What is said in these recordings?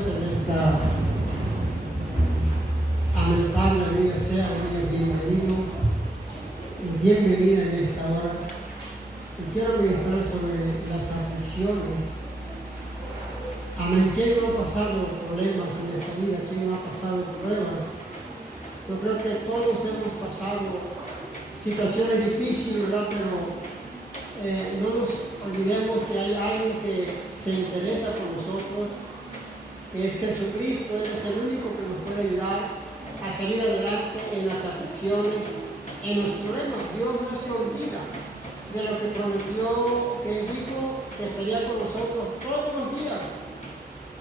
Dios en esta lamentable vida sea bienvenido y bienvenida en esta hora. Y quiero ministrar sobre las aflicciones. Amén. ¿Quién no ha pasado problemas en esta vida? ¿Quién no ha pasado pruebas? Yo creo que todos hemos pasado situaciones difíciles, ¿verdad? Pero no nos olvidemos que hay alguien que se interesa por nosotros, que es Jesucristo. Él es el único que nos puede ayudar a salir adelante en las aflicciones, en los problemas. Dios no se olvida de lo que prometió, que Él dijo que estaría con nosotros todos los días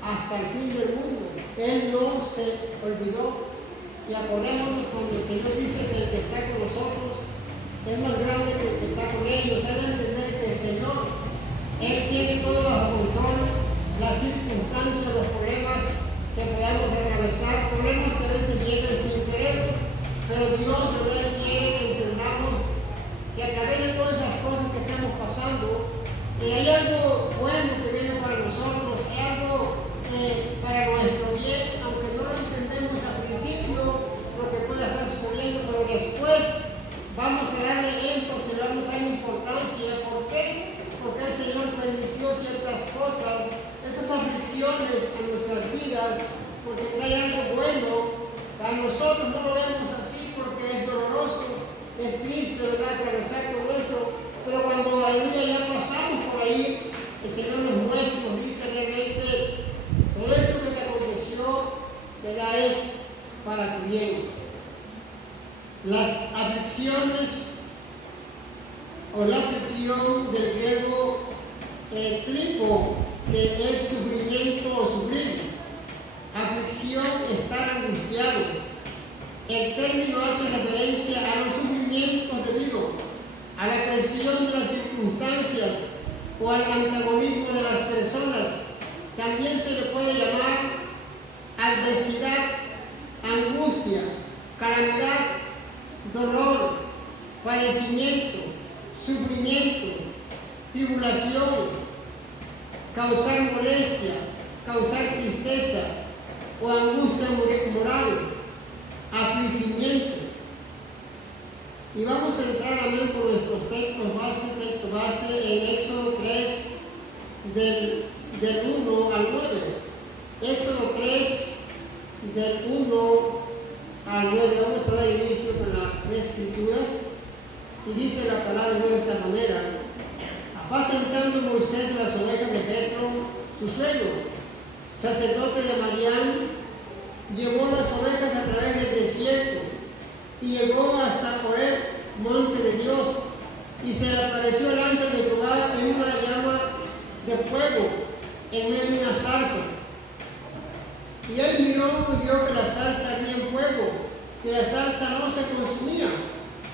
hasta el fin del mundo. Él no se olvidó. Y acordémonos cuando el Señor dice que el que está con nosotros es más grande que el que está con ellos. Hay que entender que el Señor, Él tiene todo bajo control, las circunstancias, los problemas que podamos atravesar, problemas que a veces vienen sin querer, pero Dios, ¿verdad?, quiere que entendamos que a través de todas esas cosas que estamos pasando, hay algo bueno que viene para nosotros, hay algo para nuestro bien, aunque no lo entendemos al principio, lo que pueda estar sucediendo, pero después vamos a darle énfasis, le vamos a dar importancia. ¿Por qué? Porque el Señor permitió ciertas cosas, esas aflicciones en nuestras vidas, porque trae algo bueno. Para nosotros no lo vemos así porque es doloroso, es triste, ¿verdad?, atravesar todo eso, pero cuando aleluya ya pasamos por ahí, el Señor nos muestra, nos dice realmente, todo esto que te aconteció, ¿verdad?, es para tu bien. Las aflicciones, o la aflicción del griego clipo, que es sufrimiento o sufrir. Aflicción, estar angustiado. El término hace referencia a los sufrimientos debido a la presión de las circunstancias o al antagonismo de las personas. También se le puede llamar adversidad, angustia, calamidad, dolor, padecimiento, sufrimiento, tribulación, causar molestia, causar tristeza o angustia moral, afligimiento. Y vamos a entrar amén por nuestros texto base en Éxodo 3 del 1 al 9. Éxodo 3 del 1 al 9. Vamos a dar inicio con las escrituras. Y dice la palabra de Dios de esta manera: apacentando Moisés las ovejas de Jetro, su suegro, sacerdote de Madián, llevó las ovejas a través del desierto y llegó hasta Horeb, monte de Dios, y se le apareció el ángel de Jehová en una llama de fuego en medio de una zarza. Y él miró y vio que la zarza ardía en fuego, y la zarza no se consumía.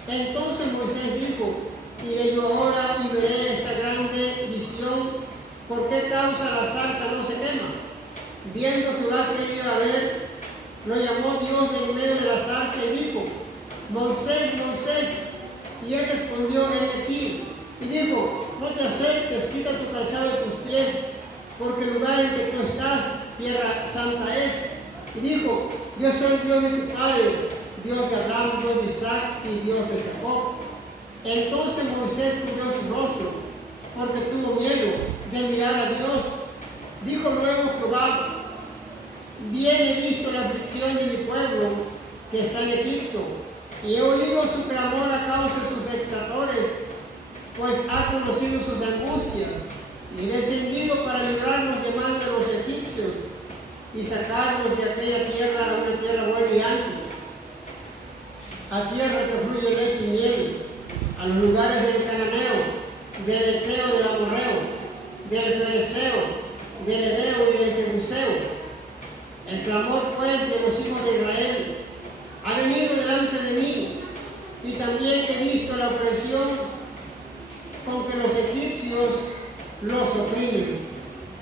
Entonces Moisés dijo: iré yo ahora y veré esta grande visión, ¿por qué causa la zarza no se quema? Viendo Jehová que él iba a ver, lo llamó Dios de en medio de la zarza y dijo: Moisés, Moisés. Y él respondió: heme aquí. Y dijo: no te acerques, quita tu calzado de tus pies, porque el lugar en que tú estás, tierra santa es. Y dijo: yo soy Dios de tu padre, Dios de Abraham, Dios de Isaac y Dios de Jacob. Entonces Moisés cubrió su rostro, porque tuvo miedo de mirar a Dios. Dijo luego Jehová: bien he visto la aflicción de mi pueblo que está en Egipto, y he oído su clamor a causa de sus exactores, pues ha conocido sus angustias, y he descendido para librarnos de mano de los egipcios y sacarnos de aquella tierra a una tierra buena y amplia, a tierra que fluye leche y miel, a los lugares del cananeo, del eteo, del amorreo, del fereceo, del heveo y del jebuseo. El clamor pues de los hijos de Israel ha venido delante de mí, y también he visto la opresión con que los egipcios los oprimen.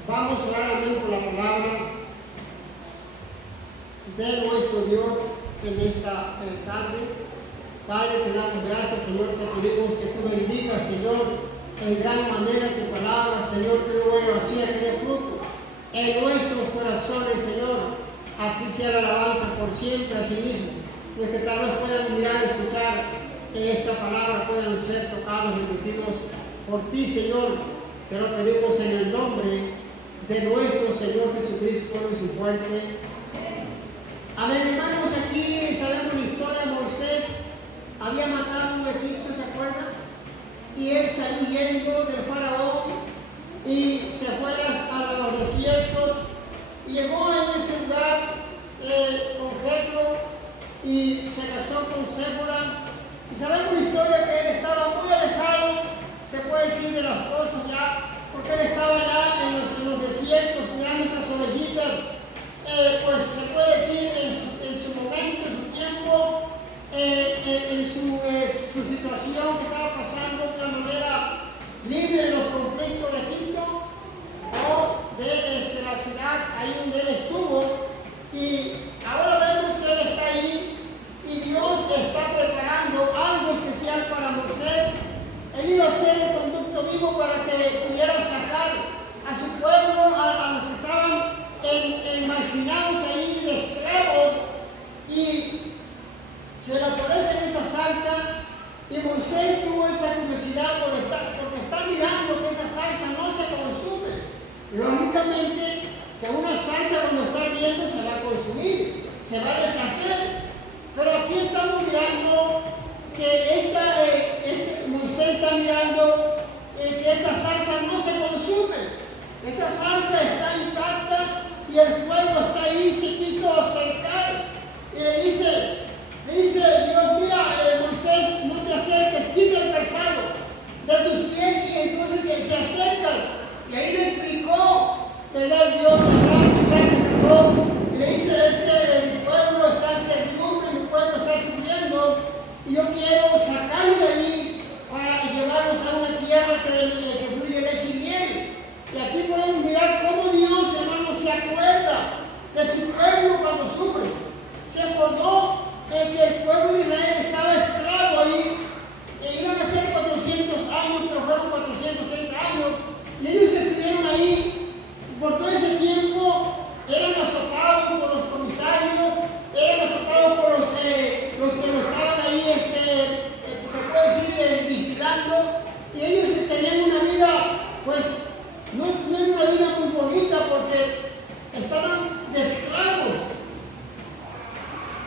Vamos a orar amén por la palabra de nuestro Dios en esta tarde. Padre, te damos gracias, Señor, te pedimos que tú bendigas, Señor, en gran manera tu palabra, Señor, que no vuelva así a que dé fruto. en nuestros corazones, Señor. A ti sea la alabanza por siempre, a sí mismo. Los que tal vez puedan mirar, escuchar esta palabra, puedan ser tocados, bendecidos por ti, Señor. Te lo pedimos en el nombre de nuestro Señor Jesucristo, y su fuerte. Amén, hermanos. Aquí sabemos la historia de Moisés. Había matado a un egipcio, ¿se acuerdan? Y él salió huyendo del faraón y se fue a los desiertos y llegó en ese lugar con Jetro y se casó con Séfora. Y sabemos la historia que él estaba muy alejado, se puede decir, de las cosas ya, porque él estaba ya en los desiertos cuidando esas ovejitas, pues se puede decir en su momento, en su tiempo, en su situación que estaba pasando de una manera libre de los conflictos de Egipto o de la ciudad ahí donde él estuvo. Y ahora vemos que él está ahí y Dios está preparando algo especial para Moisés. Él iba a ser el conducto vivo para que pudiera sacar a su pueblo, a los que estaban marginados ahí de esclavos, y se le aparece esa salsa. Y Moisés tuvo esa curiosidad porque está mirando que esa salsa no se consume. Lógicamente que una salsa cuando está ardiendo se va a consumir, se va a deshacer. Pero aquí estamos mirando que Moisés está mirando que esa salsa no se consume. Esa salsa está intacta y el fuego está ahí, se quiso acercar. Y le dice Dios, mira, Moisés, no te acerques, quita el calzado de tus pies. Y entonces que se acercan. Y ahí le explicó, ¿verdad? Dios de Abraham, Isaac y Jacob. Y le dice, es que mi pueblo está en servidumbre, mi pueblo está sufriendo. Y yo quiero sacarlo de ahí para llevarlos a una tierra que fluye leche y miel. Y aquí podemos mirar cómo Dios, hermano, se acuerda de su pueblo cuando sufre. Se acordó que el pueblo de Israel estaba esclavo ahí, que iban a ser 400 años, pero fueron 430 años, y ellos estuvieron ahí por todo ese tiempo. Eran azotados por los comisarios, eran azotados por los que lo estaban ahí, se puede decir, vigilando, y ellos tenían una vida, pues, no es una vida muy bonita porque estaban de esclavos.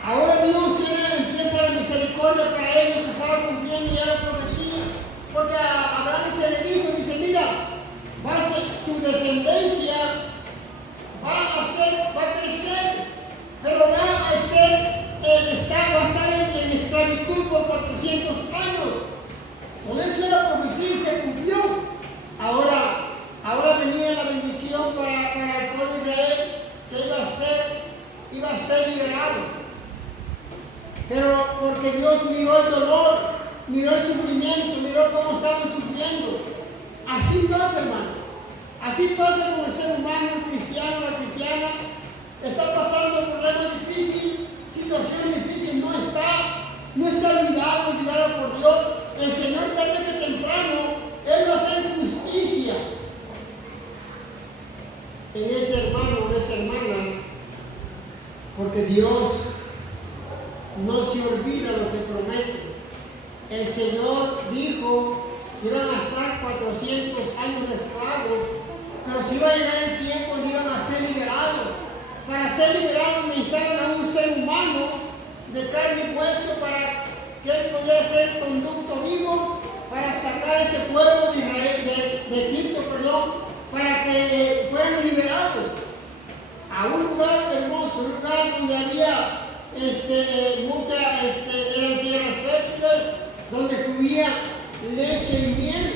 Ahora Dios empieza la misericordia para ellos, se estaba cumpliendo ya la profecía, porque a Abraham se le dijo, dice, mira, tu descendencia va a crecer, pero va a estar en esclavitud por 400 años. Todo eso era profecía y se cumplió. Ahora venía la bendición para el pueblo de Israel, que iba a ser liberado. Pero porque Dios miró el dolor, miró el sufrimiento, miró cómo estaban sufriendo. Así pasa, hermano. Así pasa con el ser humano, el cristiano, la cristiana. Está pasando problemas difíciles, situaciones difíciles, no está olvidada por Dios. El Señor, tarde que temprano, Él va a hacer justicia en ese hermano, en esa hermana, porque Dios no se olvida lo que promete. El Señor dijo que iban a estar 400 años de esclavos, pero si iba a llegar el tiempo donde iban a ser liberados. Para ser liberados necesitaban a un ser humano de carne y hueso para que él pudiera ser el conducto vivo para sacar ese pueblo de Israel, de Egipto, para que fueran liberados a un lugar hermoso, un lugar donde había eran tierras fértiles, donde fluía leche y miel.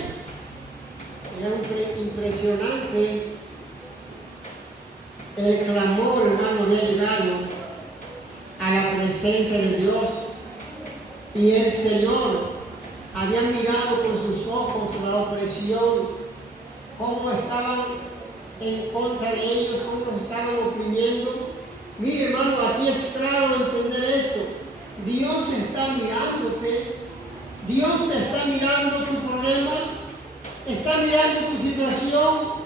Era impresionante el clamor, hermano, había llegado a la presencia de Dios, y el Señor había mirado con sus ojos la opresión, cómo estaban en contra de ellos, cómo los estaban oprimiendo. Mire, hermano, aquí es claro entender esto. Dios está mirándote, Dios te está mirando tu problema, está mirando tu situación,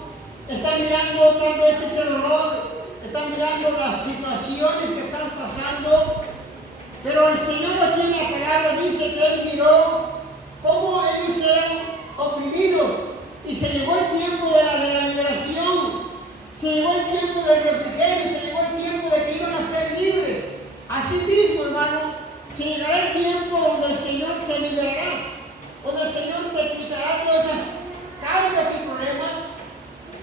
está mirando tal vez ese dolor, está mirando las situaciones que están pasando, pero el Señor aquí en la palabra dice que Él miró cómo ellos eran oprimidos y se llegó el tiempo de la liberación, se llegó el tiempo del refrigerio, se llegó el tiempo de que iban a ser libres. Así mismo, hermano, se llegará el tiempo donde el Señor te liberará, donde el Señor te quitará todas esas cargas y problemas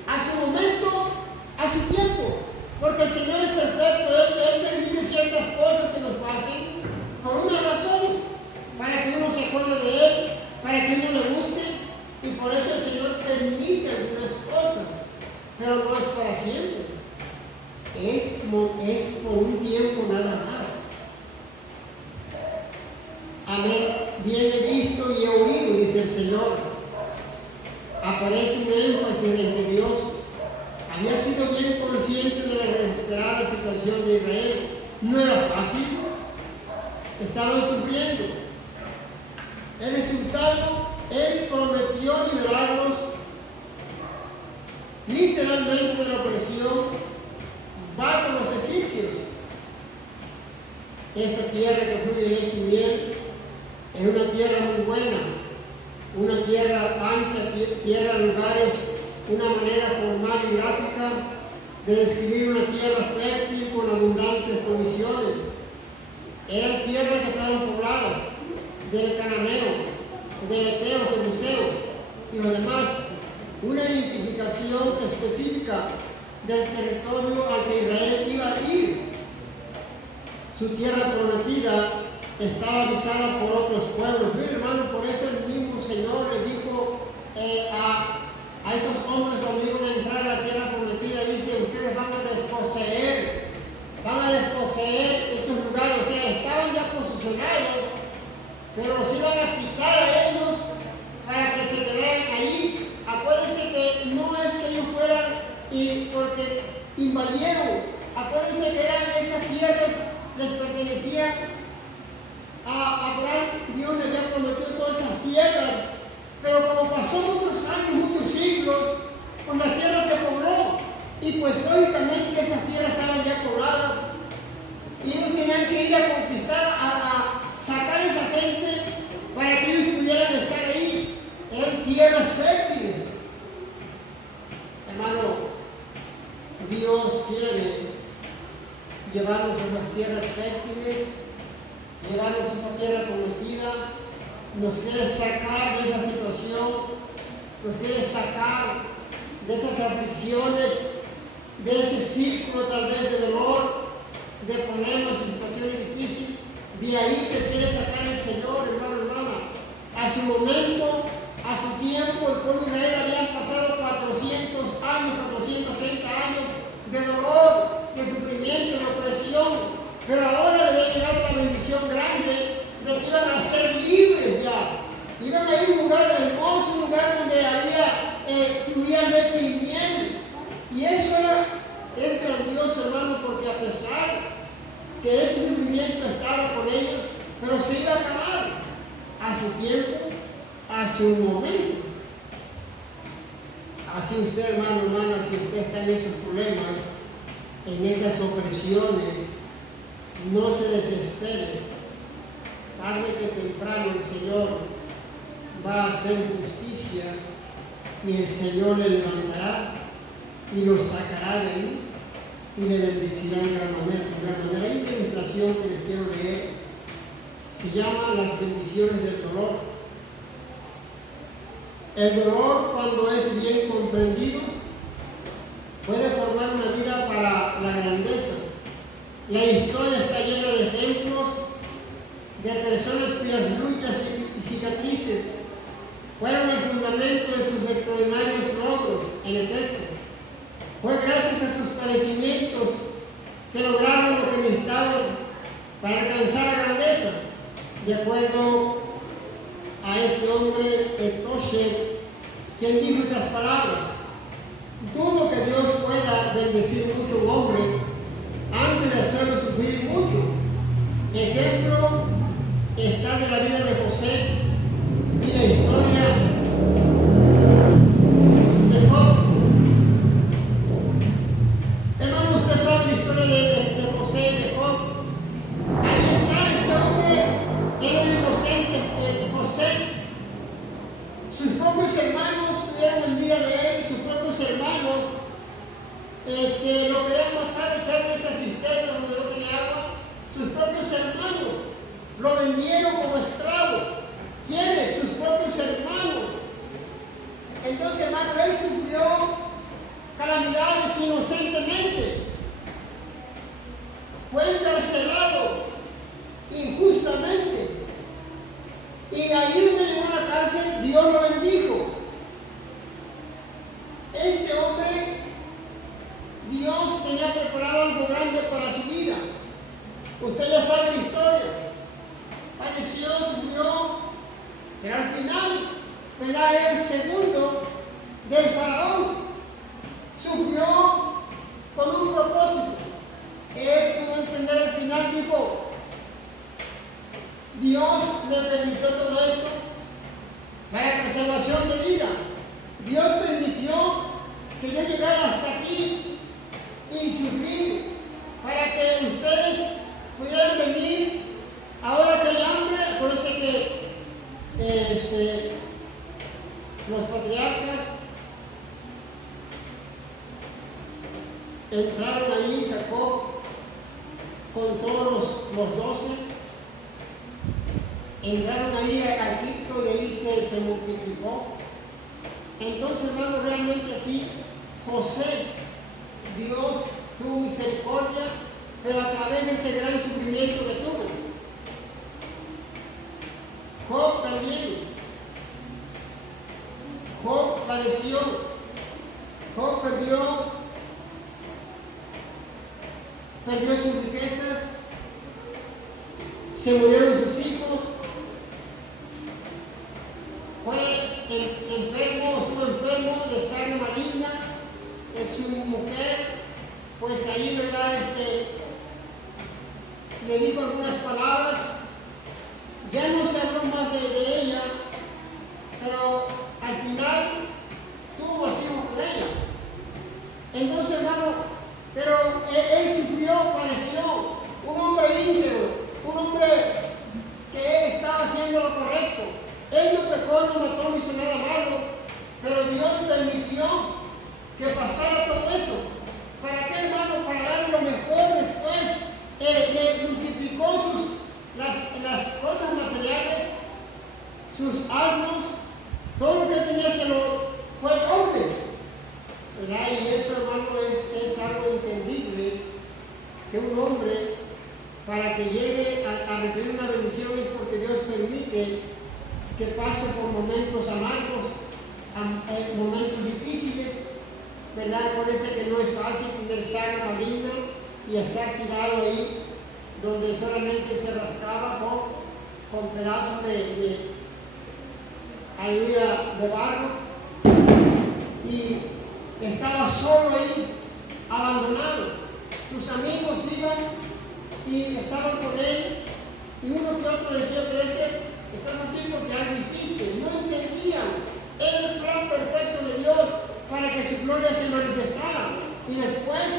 a su momento, a su tiempo, porque el Señor es perfecto. Él permite ciertas cosas que nos pasen por una razón, para que uno se acuerde de Él, para que uno le guste, y por eso el Señor permite algunas cosas, pero no es para siempre, es por un tiempo nada más. Amén. Bien he visto y he oído, dice el Señor. Aparece un énfasis en que Dios había sido bien consciente de la desesperada situación de Israel. No era fácil, estaban sufriendo. El resultado, Él prometió liberarlos literalmente de la opresión bajo los egipcios. Esta tierra que fluye leche y miel es una tierra muy buena, una tierra ancha, tierra lugares, una manera formal y gráfica de describir una tierra fértil con abundantes provisiones. Eran tierras que estaban pobladas del cananeo, del eteo, del museo y lo demás, una identificación específica del territorio al que Israel iba a ir. Su tierra prometida estaba habitada por otros pueblos. Mira, hermano, por eso el mismo Señor le dijo a estos hombres cuando iban a entrar a la tierra prometida, dice, ustedes van a desposeer esos lugares. O sea, estaban ya posesionados, pero los iban a quitar a ellos para que se quedaran ahí. Acuérdense que no es que ellos fueran porque invadieron. Acuérdense que eran esas tierras, les pertenecían a Abraham. Dios le había prometido todas esas tierras, pero como pasó muchos años, muchos siglos, pues la tierra se pobló, y pues lógicamente esas tierras estaban ya pobladas, y ellos tenían que ir a conquistar, a sacar a esa gente para que ellos pudieran estar ahí. Eran tierras fértiles. Hermano, Dios quiere llevarnos a esas tierras fértiles, llevarnos a esa tierra prometida, nos quiere sacar de esa situación, nos quiere sacar de esas aflicciones, de ese círculo tal vez de dolor, de problemas y situaciones difíciles. De ahí te quiere sacar el Señor, hermano, hermana. A su momento, a su tiempo, el pueblo de Israel habían pasado 400 años, 430 años de dolor, de sufrimiento, de opresión, pero ahora le había llegado la bendición grande de que iban a ser libres ya. Iban a ir a un lugar hermoso, un lugar donde fluía leche y miel. Y eso es grandioso, hermano, porque a pesar que ese sufrimiento estaba con ellos, pero se iba a acabar a su tiempo, a su momento. Así usted, hermano, hermana, si usted está en esos problemas, en esas opresiones, no se desespere. Tarde que temprano el Señor va a hacer justicia y el Señor le levantará y lo sacará de ahí y le bendecirá en gran manera. Hay una ilustración que les quiero leer. Se llama Las bendiciones del dolor. El dolor, cuando es bien comprendido, puede formar una vida para la grandeza. La historia está llena de ejemplos de personas cuyas luchas y cicatrices fueron el fundamento de sus extraordinarios logros. En efecto, fue gracias a sus padecimientos que lograron lo que necesitaban para alcanzar la grandeza. De acuerdo a este hombre, Tosher, quien dijo estas palabras: dudo que Dios pueda bendecir mucho a un hombre antes de hacerlo sufrir mucho. Ejemplo está de la vida de José y la historia de Job. lo querían matar, lo echaron en esta cisterna donde no tenía agua. Sus propios hermanos lo vendieron como esclavo. ¿Quiénes? Sus propios hermanos. Entonces, hermano, él sufrió calamidades inocentemente. Fue encarcelado injustamente. Y ahí donde llegó a la cárcel, Dios lo bendijo. Este hombre, Dios tenía preparado algo grande para su vida. Usted ya sabe la historia. Padeció, sufrió, pero al final, ¿verdad? Era el segundo del faraón. Sufrió con un propósito. Él pudo entender al final, dijo, Dios me permitió todo esto para preservación de vida. Dios permitió que yo llegara hasta aquí y sufrir para que ustedes pudieran venir. Ahora que hay hambre, acuérdense que los patriarcas entraron ahí, Jacob, con todos los 12, entraron ahí a Egipto y ahí se multiplicó. Entonces, hermano, realmente aquí José, Dios tuvo misericordia, pero a través de ese gran sufrimiento que tuvo. Job también. Job padeció. Job perdió sus riquezas, se murieron sus hijos, fue enfermo, estuvo enfermo de sangre maligna, su mujer, pues ahí, ¿verdad? Le dijo algunas palabras, ya no se habló más de ella, pero al final tuvo vacío por ella. Entonces, hermano, pero él sufrió, padeció, un hombre íntegro, un hombre que él estaba haciendo lo correcto. Él no pecó, no mató, no hizo nada malo, pero Dios permitió que pasara todo eso. ¿Para qué, hermano? Para dar lo mejor después. Le multiplicó las cosas materiales, sus asnos, todo lo que tenía se lo fue hombre. ¿Verdad? Y eso, hermano, es algo entendible, que un hombre, para que llegue a recibir una bendición, es porque Dios permite que pase por momentos amargos, momentos difíciles, ¿verdad? Parece que no es fácil tener sangre maligna y estar tirado ahí, donde solamente se rascaba con pedazos de barro, y estaba solo ahí, abandonado. Sus amigos iban y estaban con él, y uno que otro decía, pero es que estás así porque algo hiciste. No entendían el plan perfecto de Dios para que su gloria se manifestara. Y después,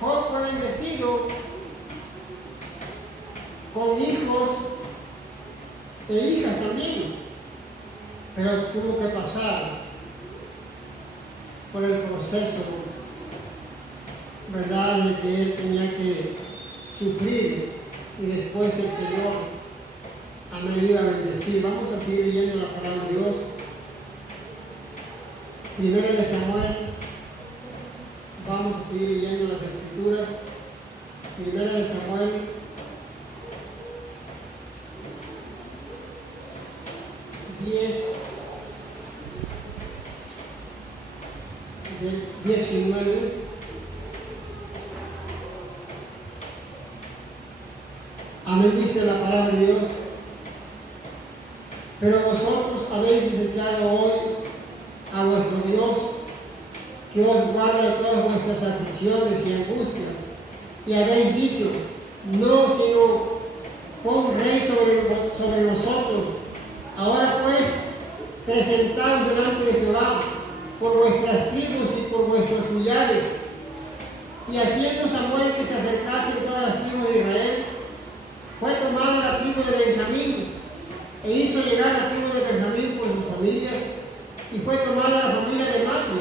Job fue bendecido con hijos e hijas también, pero tuvo que pasar por el proceso, ¿verdad?, de que él tenía que sufrir, y después el Señor, amén, le iba a bendecir. Vamos a seguir leyendo la palabra de Dios. Primera de Samuel, vamos a seguir leyendo las Escrituras. Primera de Samuel, del 19. Amén, dice la palabra de Dios. Pero vosotros habéis desechado hoy a vuestro Dios, que os guarda de todas vuestras aflicciones y angustias, y habéis dicho, no, sino pon rey sobre nosotros. Ahora pues, presentaos delante de Jehová por vuestras tribus y por vuestros millares. Y haciendo Samuel que se acercase de todas las tribus de Israel, fue tomada la tribu de Benjamín, e hizo llegar la tribu de Benjamín por sus familias, y fue tomada la familia de Matri.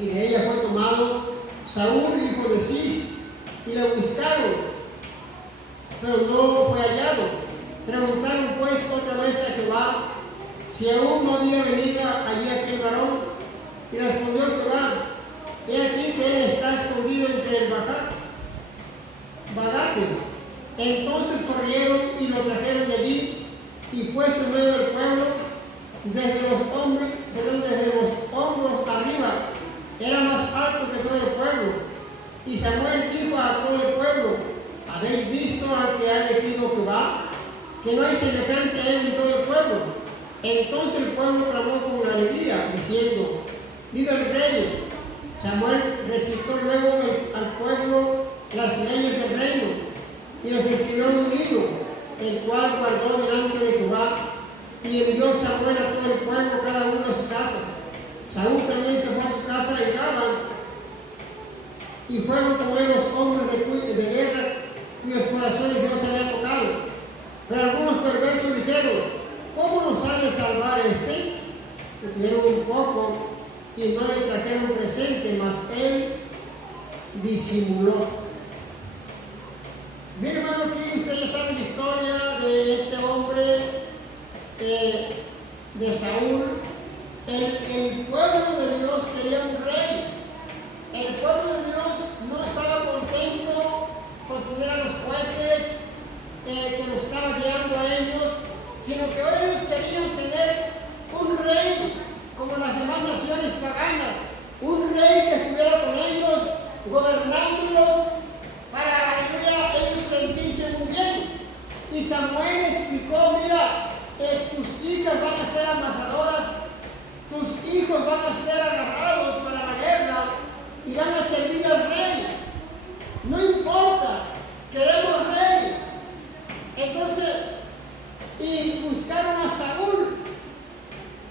y de ella fue tomado Saúl, hijo de Cis, y lo buscaron, pero no fue hallado. Preguntaron pues otra vez a Jehová si aún no había venido allí aquel varón, y respondió Jehová: he aquí que él está escondido entre el bagaje. Entonces corrieron y lo trajeron de allí, y puesto en medio del pueblo, desde los hombros arriba, era más alto que todo el pueblo. Y Samuel dijo a todo el pueblo: ¿habéis visto al que ha elegido Jehová? Que no hay semejante a él en todo el pueblo. Entonces el pueblo clamó con alegría, diciendo: ¡viva el rey! Samuel recitó luego al pueblo las leyes del reino, y los escribió en un libro, el cual guardó delante de Jehová, y envió Samuel a todo el pueblo, cada uno a su casa. Saúl también se fue a su casa en Gabá, y fueron con él los hombres de guerra, cuyos corazones Dios había tocado. Pero algunos perversos dijeron: ¿cómo nos ha de salvar este? Tuvieron un poco y no le trajeron presente, mas él disimuló. Mi hermano, aquí ustedes saben la historia de este hombre, de Saúl. El pueblo de Dios quería un rey. El pueblo de Dios no estaba contento por tener a los jueces que los estaba guiando a ellos, sino que ahora ellos querían tener un rey como las demás naciones paganas, un rey que estuviera con ellos, gobernándolos, para ellos sentirse muy bien. Y Samuel explicó: mira, tus hijas van a ser amasadoras, tus hijos van a ser agarrados para la guerra y van a servir al rey. No importa, queremos rey. Entonces, y buscaron a Saúl,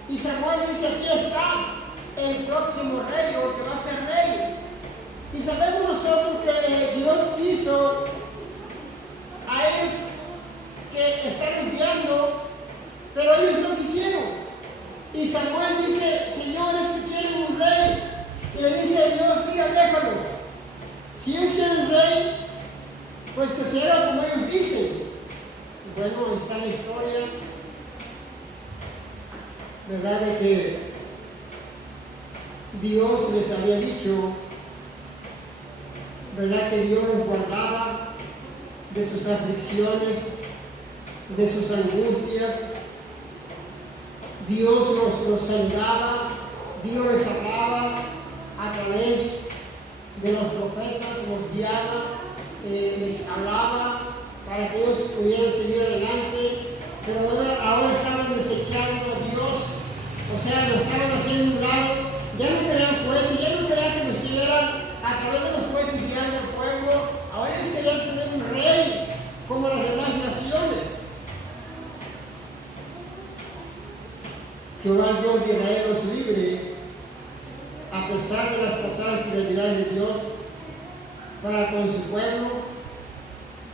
y Samuel dice: aquí está el próximo rey, o que va a ser rey. Y sabemos nosotros que Dios quiso a ellos que están guiando, pero ellos no quisieron. Y Samuel dice: señores, que quieren un rey. Y le dice Dios: mira, déjalos. Si ellos quieren rey, pues que se haga como ellos dicen. Bueno, está la historia, ¿verdad?, de que Dios les había dicho, ¿verdad?, que Dios los guardaba de sus aflicciones, de sus angustias. Dios los saludaba, Dios les hablaba a través de los profetas, los guiaba, les hablaba para que ellos pudieran seguir adelante. Pero ahora estaban desechando a Dios, o sea, lo estaban haciendo a un lado. Ya no querían jueces, ya no querían que los estuvieran a través de los jueces guiando al pueblo. Ahora ellos querían tener un rey como las demás naciones. Jehová Dios de Israel los libre, a pesar de las pasadas fidelidades de Dios para con su pueblo.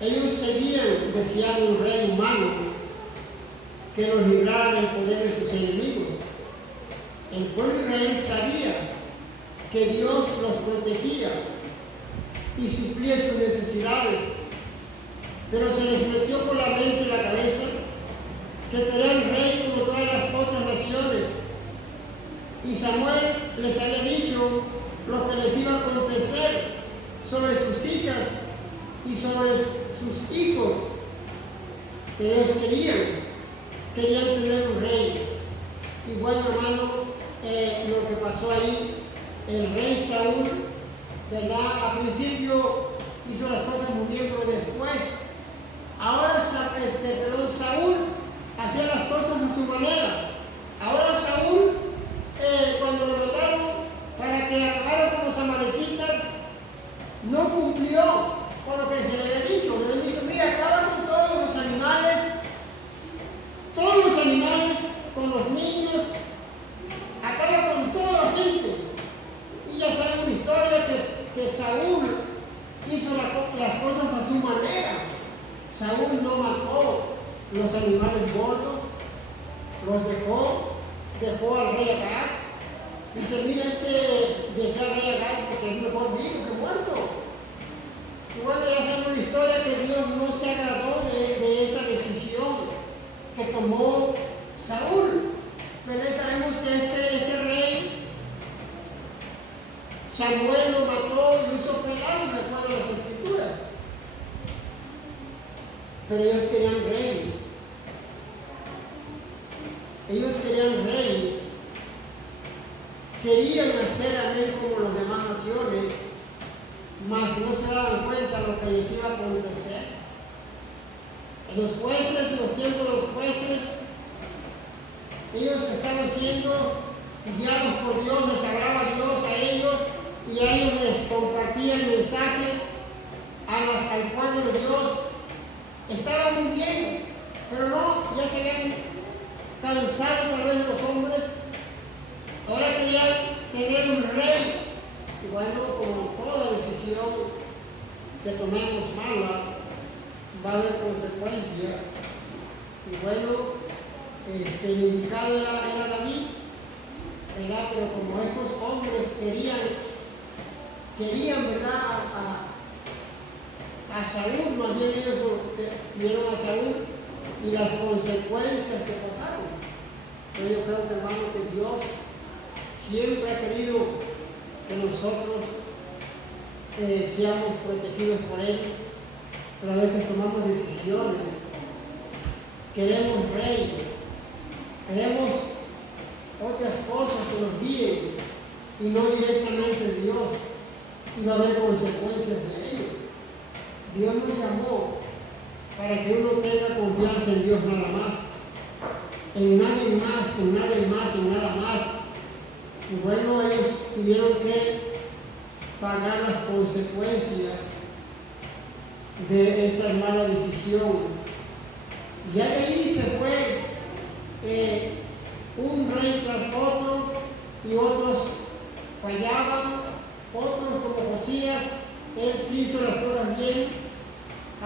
Ellos seguían deseando un rey humano que los librara del poder de sus enemigos. El pueblo de Israel sabía que Dios los protegía y suplía sus necesidades, pero se les metió por la mente y la cabeza que querían rey como todas las otras naciones. Y Samuel les había dicho lo que les iba a acontecer sobre sus hijas y sobre sus hijos, que ellos querían tener un rey. Y bueno, hermano, lo que pasó ahí, el rey Saúl, ¿verdad?, a principio hizo las cosas muy bien, pero después, ahora Saúl hacía las cosas a su manera. Ahora Saúl, cuando lo mandaron para que acabara con los amalecitas, no cumplió con lo que se le había dicho. Le había dicho: mira, acaba con todos los animales, con los niños, acaba con toda la gente. Y ya saben la historia que Saúl hizo las cosas a su manera. Saúl no mató los animales gordos, los dejó al rey Agag, Dice, mira, dejé al rey Agag porque es mejor vivo que muerto. Y bueno, ya sabemos la historia que Dios no se agradó de esa decisión que tomó Saúl. Pero ya sabemos que este rey, Samuel lo mató y lo hizo pedazos de acuerdo a las escrituras. Pero ellos querían rey. Ellos querían rey. Querían hacer amén como las demás naciones, mas no se daban cuenta de lo que les iba a acontecer. En los jueces, en los tiempos de los jueces, ellos estaban siendo guiados por Dios, les hablaba Dios a ellos y a ellos les compartía el mensaje al pueblo de Dios. Estaba muy bien, pero no, ya se habían cansado tal vez de los hombres. Ahora querían tener un rey. Y bueno, como toda decisión que tomemos mala, va a haber consecuencias. Y bueno, el indicado era David, ¿verdad? Pero como estos hombres querían, ¿verdad? A Saúl, más bien ellos vieron a Saúl y las consecuencias que pasaron. Pero yo creo que, hermano, que Dios siempre ha querido que nosotros seamos protegidos por Él, pero a veces tomamos decisiones. Queremos rey, queremos otras cosas que nos guíen y no directamente Dios, y va a haber consecuencias de ello. Dios nos llamó para que uno tenga confianza en Dios nada más, en nadie más, en nadie más, en nada más. Y bueno, ellos tuvieron que pagar las consecuencias de esa mala decisión. Ya de ahí se fue un rey tras otro y otros fallaban, otros como Josías, él sí hizo las cosas bien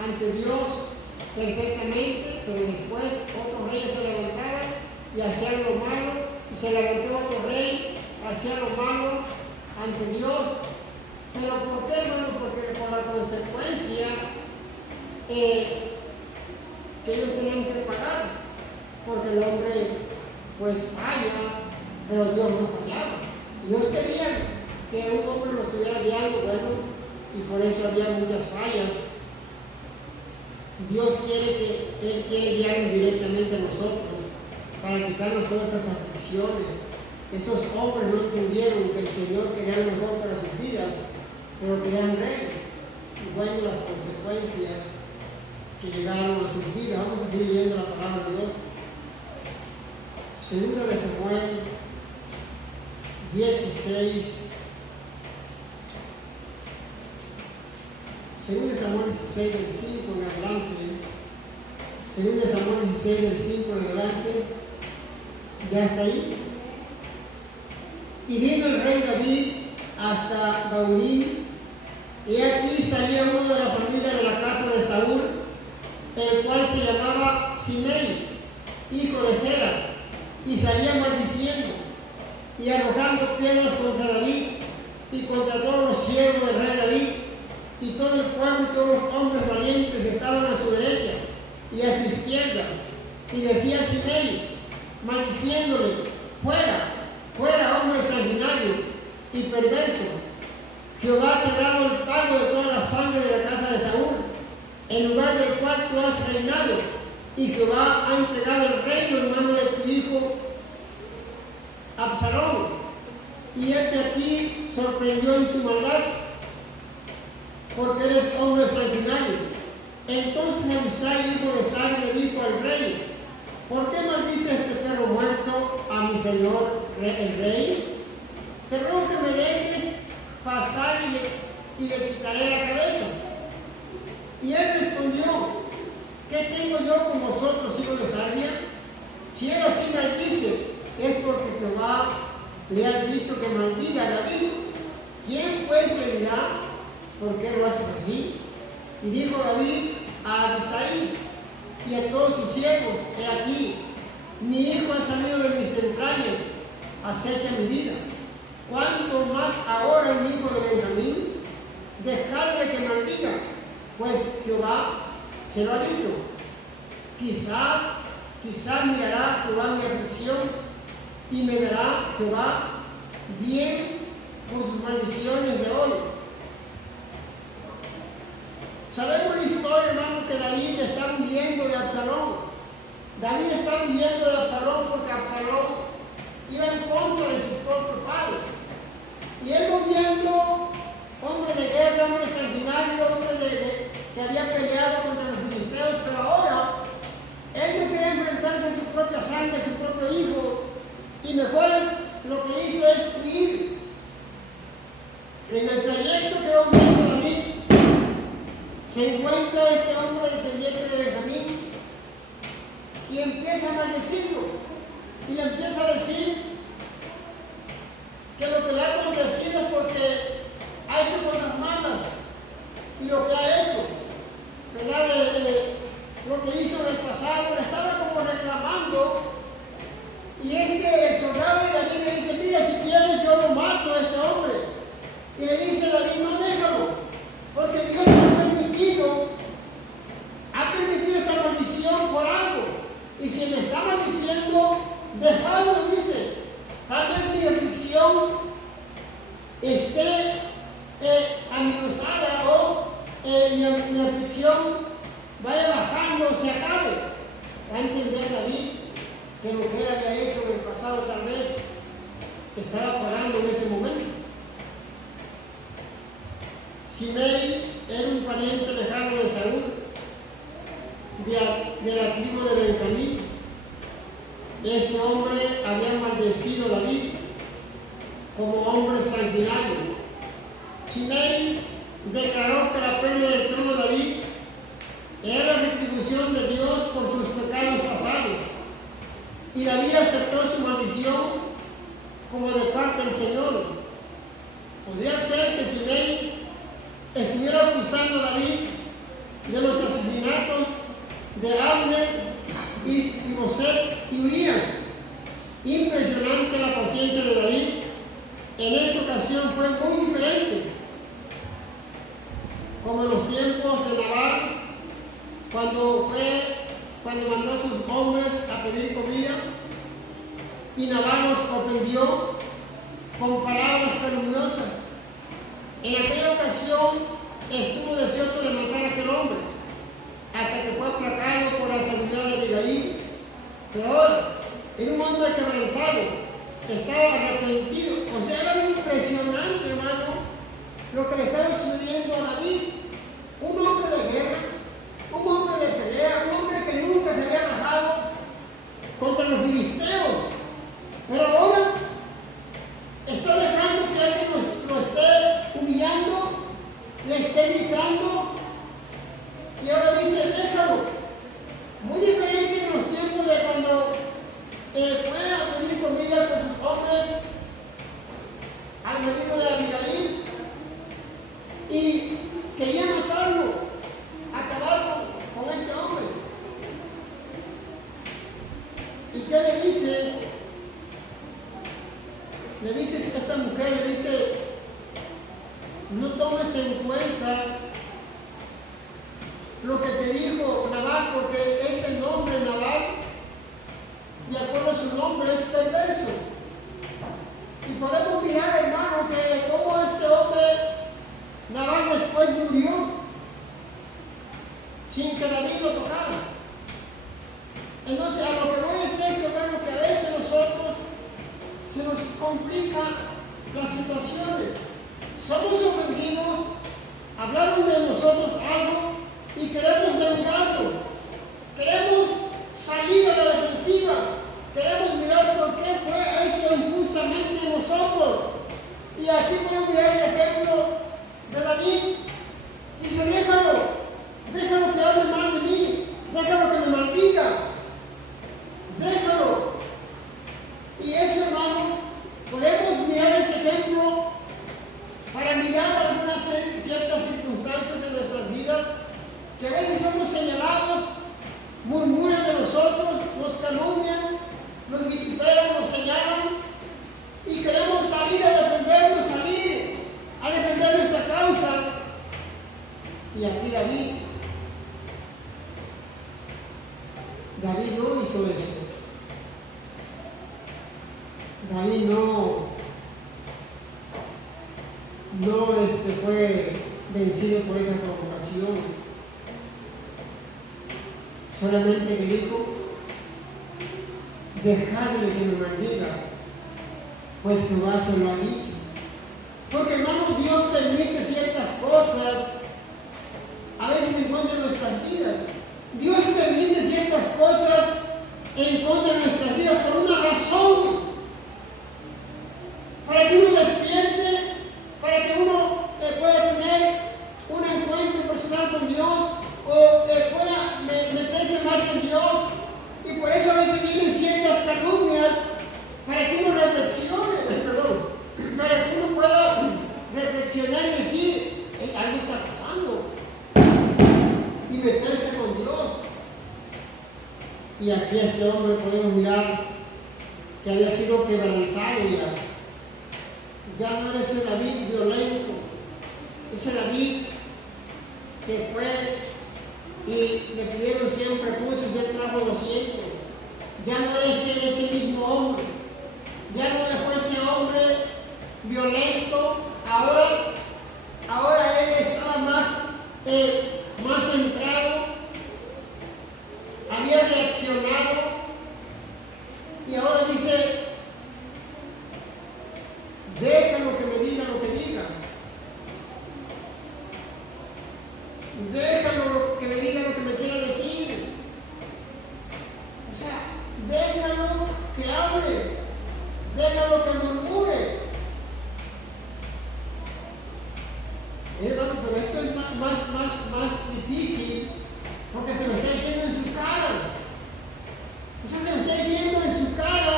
ante Dios perfectamente, pero después otros reyes se levantaban y hacían lo malo, y se levantó otro rey, hacía lo malo ante Dios. Pero ¿por qué, hermano? Porque por la consecuencia que ellos tenían que pagar, porque el hombre pues falla, pero Dios no fallaba. Dios quería que un hombre lo estuviera guiando, bueno, y por eso había muchas fallas. Dios Él quiere guiarnos directamente a nosotros para quitarnos todas esas aflicciones. Estos hombres no entendieron que el Señor quería lo mejor para sus vidas, pero querían rey. Y bueno, las consecuencias que llegaron a sus vidas. Vamos a seguir leyendo la palabra de Dios. Segunda de Samuel 16. Segunda de Samuel 16 del 5 en adelante. Segunda de Samuel 16 del 5 en adelante. Ya está ahí. Y vino el rey David hasta Bahurim, y aquí salía uno de la familia de la casa de Saúl, el cual se llamaba Simei, hijo de Gera, y salía maldiciendo y arrojando piedras contra David y contra todos los siervos del rey David, y todo el pueblo y todos los hombres valientes estaban a su derecha y a su izquierda, y decía Simei, maldiciéndole, fuera, fuera, hombre sanguinario y perverso. Jehová te ha dado el pago de toda la sangre de la casa de Saúl, en lugar del cual tú has reinado, y Jehová ha entregado el reino en mano de tu hijo Absalón, y este aquí sorprendió en tu maldad, porque eres hombre sanguinario. Entonces Abisai, hijo de Sal, le dijo al rey, ¿por qué maldice este perro muerto a mi señor el rey? Te ruego que me dejes pasar y le quitaré la cabeza. Y él respondió, ¿qué tengo yo con vosotros, hijos de Sarvia? Si él así maldice, es porque Jehová le ha dicho que maldiga a David. ¿Quién pues le dirá, por qué lo haces así? Y dijo David a Abisai y a todos sus siervos, he aquí, mi hijo ha salido de mis entrañas, acecha mi vida. cuánto más ahora un hijo de Benjamín, dejadle que maldiga, pues Jehová se lo ha dicho. Quizás mirará Jehová mi aflicción y me dará Jehová bien por sus maldiciones de hoy. Sabemos la historia, hermano, que David está huyendo de Absalón. David está huyendo de Absalón porque Absalón iba en contra de su propio padre. Y él huyendo, hombre de guerra, hombre sanguinario, hombre que había peleado contra los filisteos, pero ahora él no quería enfrentarse a su propia sangre, a su propio hijo, y mejor lo que hizo es huir. En el trayecto que va huyendo David, se encuentra este hombre descendiente de Benjamín y empieza a maldecirlo. Y le empieza a decir que lo que le ha acontecido es porque ha hecho cosas malas. Y lo que ha hecho, ¿verdad? Lo que hizo en el pasado, le estaba como reclamando. Y el soldado de David le dice: mira, si quieres yo lo mato a este hombre. Y le dice David: no, déjalo, porque Dios ha permitido esta maldición por algo. Y si me está maldiciendo, dejadlo, dice. Tal vez mi aflicción esté amenazada o mi aflicción vaya bajando o se acabe. Va a entender David que lo que él había hecho en el pasado tal vez estaba parando en ese momento. Simei era un pariente lejano de Saúl, de la tribu de Benjamín. Este hombre había maldecido a David como hombre sanguinario. Simei declaró que la pérdida del trono de David era la retribución de Dios por sus pecados pasados. Y David aceptó su maldición como de parte del Señor. Podría ser que Simei estuviera acusando a David de los asesinatos de Abner, Isboset y Urías. Impresionante la paciencia de David. En esta ocasión fue muy diferente. Como en los tiempos de Nabal, cuando mandó a sus hombres a pedir comida y Nabal los ofendió con palabras calumniosas. En aquella ocasión estuvo deseoso de matar a aquel hombre, hasta que fue aplacado por la sabiduría de Abigail. Pero ahora, era un hombre quebrantado, estaba arrepentido. O sea, era algo impresionante, hermano, lo que le estaba sucediendo a David. Un hombre de guerra, un hombre de pelea, un hombre que nunca se había rajado contra los filisteos. Pero ahora está dejando que alguien lo esté humillando, le esté gritando, y ahora dice: déjalo. Muy diferente en los tiempos de cuando fue a pedir comida con sus hombres al marido de Abigail y quería matarlo, acabar con este hombre. ¿Y qué le dice? Le dice esta mujer, le dice: no tomes en cuenta lo que te dijo Nabal, porque ese nombre Nabal, de acuerdo a su nombre, es perverso. Y podemos mirar, hermano, que como este hombre Nabal después murió sin que David lo tocara. Entonces, a lo que voy es esto, hermano, que a veces nosotros se nos complican las situaciones. Somos ofendidos, hablaron de nosotros algo y queremos vengarnos. Queremos salir a la defensiva. Queremos mirar por qué fue eso injustamente en nosotros. Y aquí podemos mirar el ejemplo de David. Dice: déjalo que hable mal de mí, déjalo que me maldiga, déjalo. Y eso, hermano, podemos mirar ese ejemplo para mirar algunas ciertas circunstancias de nuestras vidas, que a veces somos señalados, murmuran de nosotros, nos calumnian, nos vituperan, nos señalan, y queremos salir a defender Y aquí David no hizo eso. David no fue vencido por esa provocación. Solamente le dijo, dejadle que me maldiga, pues Jehová se lo ha dicho. Porque, hermanos, Dios permite ciertas cosas a veces en contra de nuestras vidas. Dios permite ciertas cosas en contra de nuestras vidas por una razón. Para que uno despierte, para que uno pueda tener un encuentro personal con Dios o pueda meterse más en Dios. Y por eso a veces vienen ciertas calumnias para que uno reflexione, para que uno pueda reflexionar y decir, algo está pasando, y meterse con Dios. Y aquí a este hombre podemos mirar que había sido quebrantado ya no era ese David violento, ese David que fue y le pidieron 100 recursos y él trajo 200. Ya no era ese mismo hombre, ya no fue ese hombre violento. Ahora él estaba más centrado, había reaccionado y ahora dice, déjalo que me diga lo que diga. Déjalo que me diga lo que me quiera decir. O sea, déjalo que hable. Déjalo que murmure. Hermano, pero esto es más difícil porque se lo está diciendo en su cara. O sea, se lo está diciendo en su cara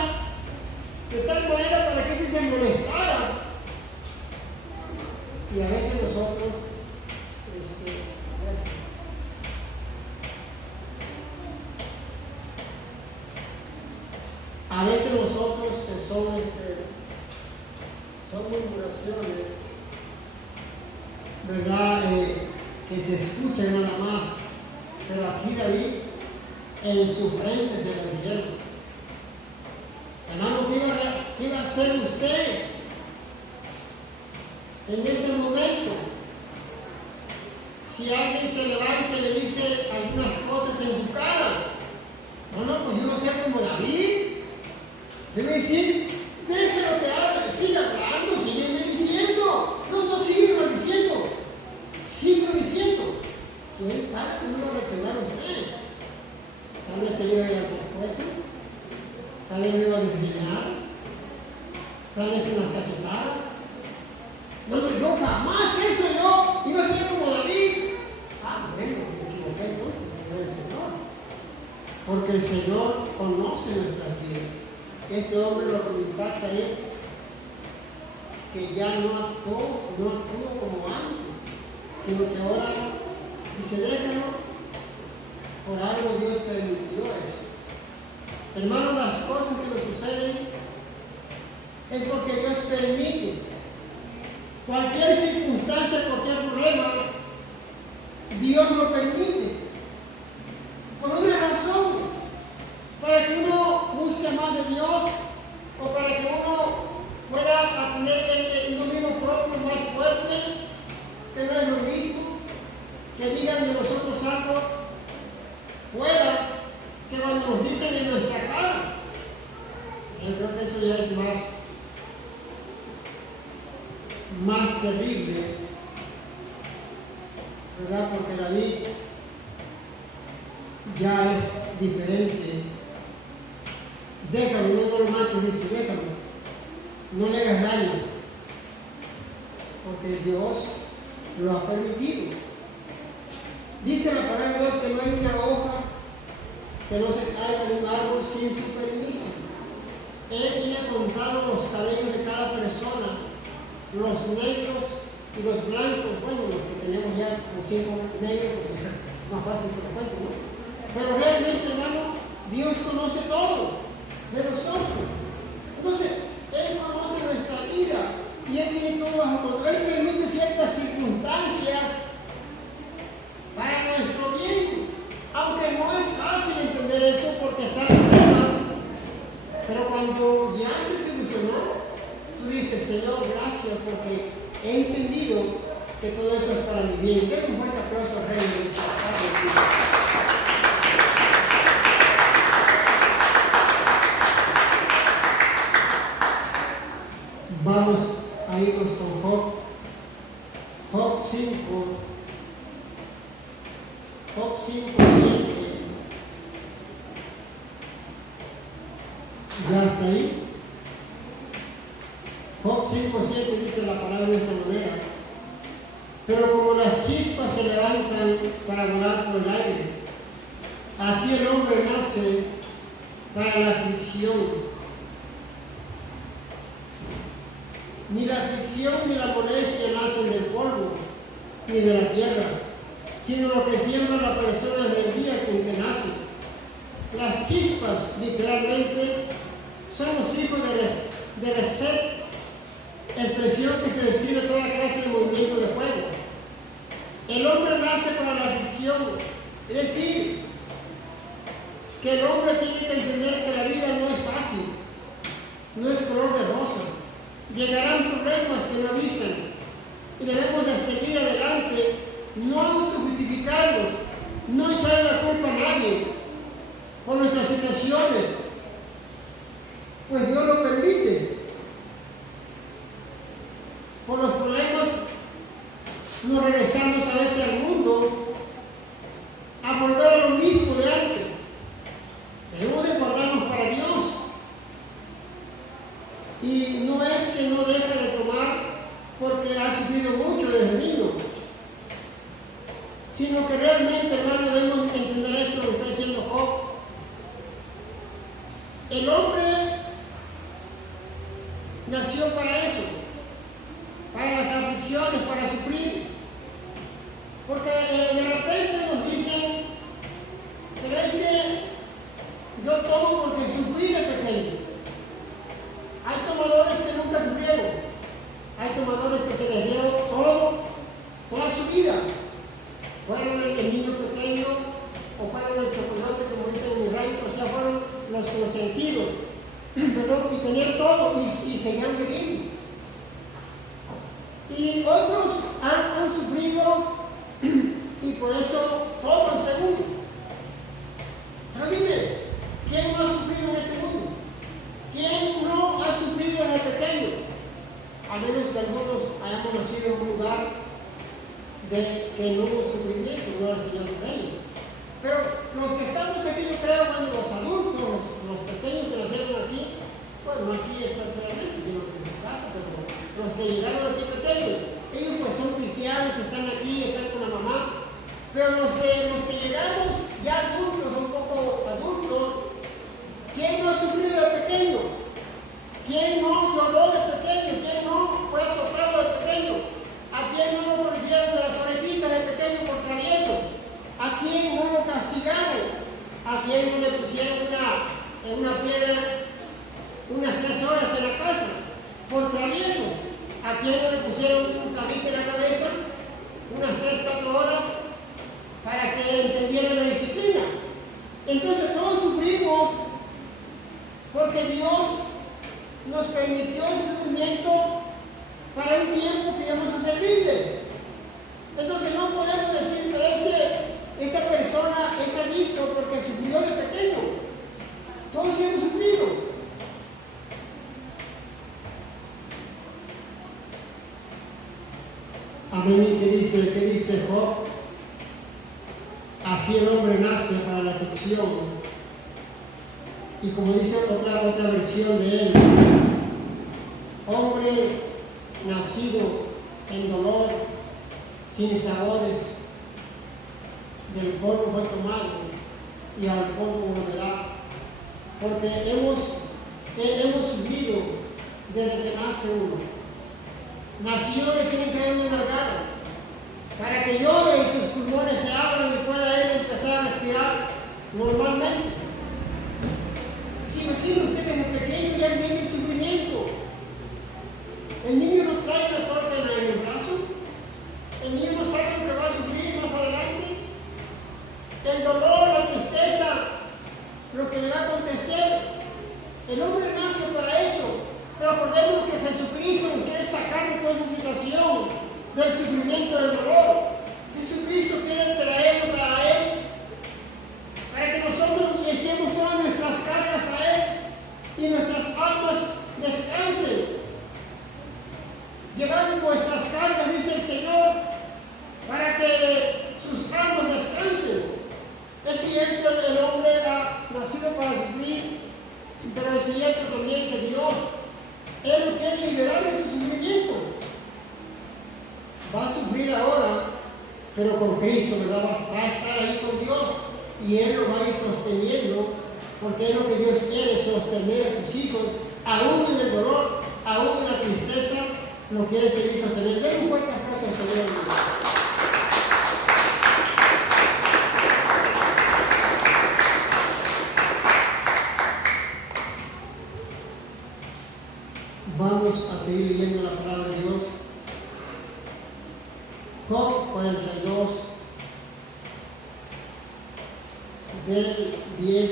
de tal manera para que se molestara. Y a veces nosotros, que son murmuraciones, ¿verdad? Que se escuchan nada más. Pero aquí David, en su frente se lo dijeron. Hermano, ¿qué iba a hacer usted en ese momento? Si alguien se levanta y le dice algunas cosas en su cara, pues yo iba a ser como David. Yo iba a decir, déjalo que hable, siga hablando, sígueme diciendo. No, sígueme diciendo. Sígueme diciendo. Y él sabe cómo va a reaccionar usted. Tal vez se iba a ir al pescuezo, tal vez me iba a discriminar, tal vez unas cachetadas. Yo jamás yo iba a ser como David. Bueno, me equivoqué entonces, pero el Señor. Porque el Señor conoce nuestras vidas. Este hombre lo que me impacta es que ya no actuó como antes, sino que ahora dice, déjalo, por algo Dios permitió eso. Hermanos, las cosas que nos suceden es porque Dios permite. Cualquier circunstancia, cualquier problema, Dios lo permite. Por una razón, para que uno busque más de Dios o para que uno pueda tener el dominio propio más fuerte, que no es lo mismo que digan de nosotros algo fuera que cuando nos dicen en nuestra cara. Yo creo que eso ya es más terrible, ¿verdad? Porque David ya es diferente. Déjalo, no lo mates, dice, déjalo, no le hagas daño, porque Dios lo ha permitido. Dice la palabra de Dios que no hay una hoja que no se caiga de un árbol sin su permiso. Él tiene contado los cabellos de cada persona, los negros y los blancos, bueno, los que tenemos ya como 5 negros, porque es más fácil que lo cuente, ¿no? Pero realmente, hermano, Dios conoce todo de nosotros. Entonces, Él conoce nuestra vida y Él tiene todo bajo control. Él permite ciertas circunstancias gracias porque he entendido que todo esto es para mi bien. Denle un fuerte aplauso al Rey de Dios. Vamos a irnos con Job. Job 5. Job 5, 7. ¿Ya está ahí? Job 5, 7 dice la palabra de esta manera: pero como las chispas se levantan para volar por el aire, así el hombre nace para la aflicción. Ni la aflicción ni la molestia nacen del polvo, ni de la tierra, sino lo que siembra la persona del día en que nace. Las chispas, literalmente, son los hijos de Reset, expresión que se describe toda clase de movimiento de fuego. El hombre nace para la aflicción, es decir, que el hombre tiene que entender que la vida no es fácil, no es color de rosa. Llegarán problemas que no avisan y debemos de seguir adelante, no autojustificarnos, no echarle la culpa a nadie por nuestras situaciones, pues Dios lo permite. Por los problemas nos regresamos a veces al mundo a volver a lo mismo de antes. Debemos de guardarnos para Dios. Y no es que no deje de tomar porque ha sufrido mucho desde niño, sino que realmente, hermano, debemos entender esto lo que está diciendo Job. El hombre nació para eso, para las aflicciones, para sufrir, porque de repente nos dicen, pero es que yo tomo porque sufrí de pequeño. Hay tomadores que nunca sufrieron, hay tomadores que se les dio toda su vida. Fueron el niño pequeño o fueron el chocolate, como dicen en mi rancho, o sea, fueron los consentidos, y tener todo y seguían viviendo. Y otros han sufrido y por eso toman segundo. Pero dime, ¿quién no ha sufrido en este mundo? ¿Quién no ha sufrido desde pequeño? A menos que algunos hayamos nacido en un lugar que no hubo sufrimiento, no al Señor pequeño. Pero los que estamos aquí, yo creo, bueno, los adultos, los pequeños que nacieron aquí, bueno, no aquí especialmente, sino que en su casa, pero los que llegaron aquí pequeños, ellos pues son cristianos, están aquí, están con la mamá. Pero los que llegamos ya adultos, un poco adultos, ¿quién no ha sufrido de pequeño? ¿Quién no lloró de pequeño? ¿Quién no fue azotado de pequeño? ¿A quién no lo corrigieron de las orejitas de pequeño por travieso? ¿A quién no lo castigaron? ¿A quién no le pusieron una piedra unas 3 horas en la casa por travieso? ¿A quién no le pusieron un tabique en la cabeza unas 3-4 horas para que entendiera la disciplina? Entonces todos sufrimos porque Dios nos permitió ese sufrimiento para un tiempo que íbamos a servirle. Entonces no podemos decir, pero es que esa persona es adicto porque sufrió de pequeño. Todos hemos sufrido. Amén. ¿Y qué dice Job? Así el hombre nace para la aflicción. Y como dice otra versión de él, hombre nacido en dolor, sin sabores, del polvo fue tomado y al polvo volverá. Porque hemos sufrido desde que nace uno. Nació y tiene que haber una garganta para que llore y sus pulmones se abran y pueda él empezar a respirar normalmente. Si imaginen ustedes desde pequeño ya viene el sufrimiento. El niño no trae una torta en el brazo. El niño no sabe lo que va a sufrir más adelante. El dolor, la tristeza, lo que le va a acontecer. El hombre nace para eso. Pero acordemos que Jesucristo nos quiere sacar de cierto, el hombre ha nacido para sufrir, pero es cierto también que Dios, Él lo quiere liberar de su sufrimiento. Va a sufrir ahora, pero con Cristo, ¿verdad? Va a estar ahí con Dios y Él lo va a ir sosteniendo, porque es lo que Dios quiere, sostener a sus hijos, aún en el dolor, aún en la tristeza, lo quiere seguir sosteniendo. Den un fuerte aplauso al Señor. Vamos a seguir leyendo la palabra de Dios. Job 42, del 10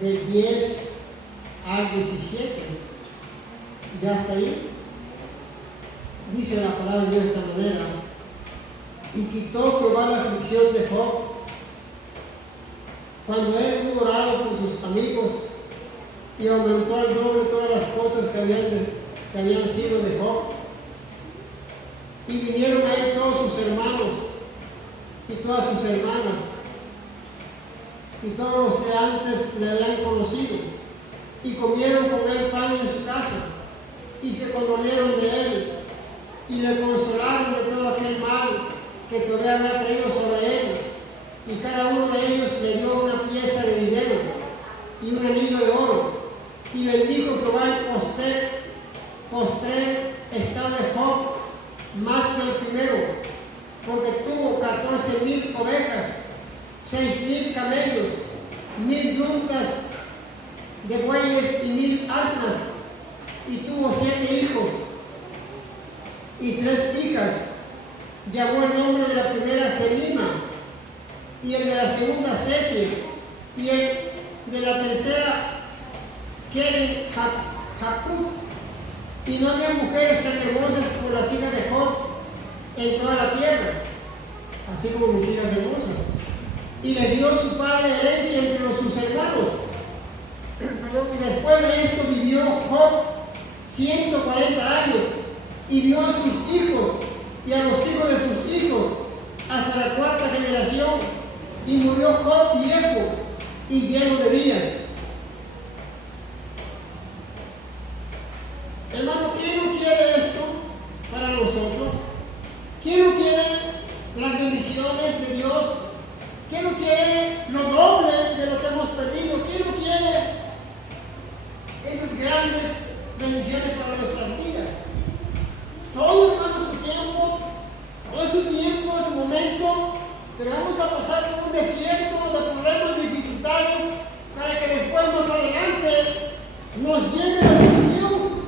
del 10 al 17. Ya está ahí. Dice la palabra de Dios de esta manera: y quitó Jehová la aflicción de Job cuando él hubo orado por sus amigos, y aumentó al doble todas las cosas que habían sido de Job. Y vinieron a él todos sus hermanos y todas sus hermanas y todos los que antes le habían conocido, y comieron con él pan en su casa, y se condolieron de él, y le consolaron de todo aquel mal que todavía había traído sobre él. Y cada uno de ellos le dio una pieza de dinero y un anillo de oro. Y bendijo Jehová el postrer estado de Job más que el primero, porque tuvo 14,000 ovejas, 6,000 camellos, 1,000 yuntas de bueyes y 1,000 asnas, y tuvo 7 hijos y 3 hijas. Llamó el nombre de la primera Penina, y el de la segunda Cesia, y el de la tercera Keren Japut. Y no había mujeres tan hermosas como las hijas de Job en toda la tierra, así como mis hijas hermosas. Y le dio su padre herencia entre sus hermanos. Y después de esto vivió Job 140 años, y vio a sus hijos y a los hijos de sus hijos hasta la 4ª generación. Y murió Job viejo y lleno de días. Hermano, ¿quién no quiere esto para nosotros? ¿Quién no quiere las bendiciones de Dios? ¿Quién no quiere lo doble de lo que hemos perdido? ¿Quién no quiere esas grandes bendiciones para nuestras vidas? Todo, hermano, su tiempo, todo su tiempo, su momento, pero vamos a pasar por un desierto de problemas, de dificultades, para que después, más adelante, nos llegue la bendición.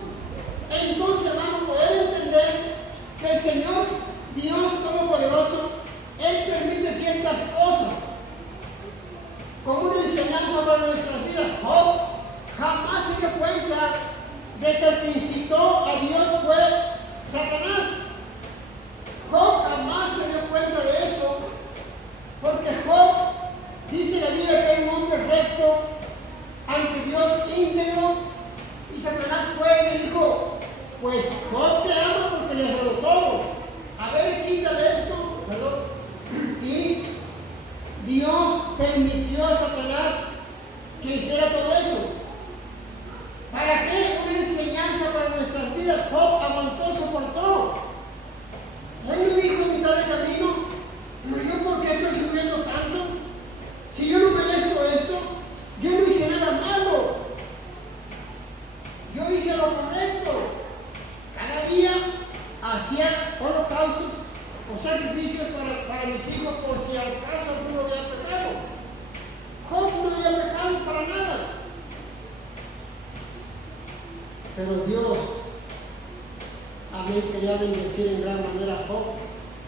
Entonces, hermano, poder entender que el Señor, Dios Todopoderoso, Él permite ciertas cosas como una enseñanza para nuestras vidas. Job jamás se dio cuenta de que el que incitó a Dios fue Satanás. Job jamás se dio cuenta de eso, porque Job, dice la Biblia, que era un hombre recto ante Dios, íntegro, y Satanás fue y le dijo: pues Job te ama porque le has dado todo. A ver, quítale esto, ¿verdad? Y Dios permitió a Satanás que hiciera todo eso. ¿Para qué? Una enseñanza para nuestras vidas. Job aguantó, soportó. Él no dijo en mitad de camino: pero yo, ¿por qué estoy sufriendo tanto? Si yo no merezco esto, yo no hice nada malo. Yo hice lo correcto. Cada día hacía holocaustos o sacrificios para mis hijos, por si al caso alguno había pecado. Job no había pecado para nada. Pero Dios, amén, quería bendecir en gran manera a Job